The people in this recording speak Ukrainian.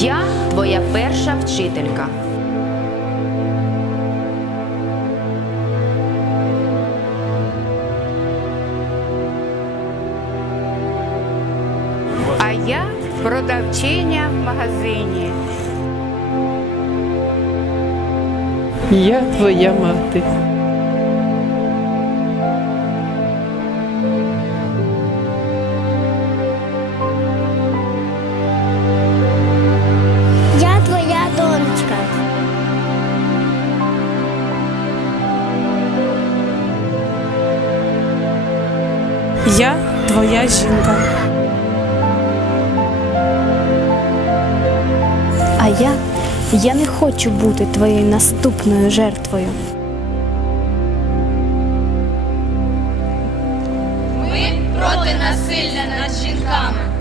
Я твоя перша вчителька. А я продавчиня в магазині. Я твоя мати. Я твоя жінка. А я, я не хочу бути твоєю наступною жертвою. Ми проти насилля над жінками.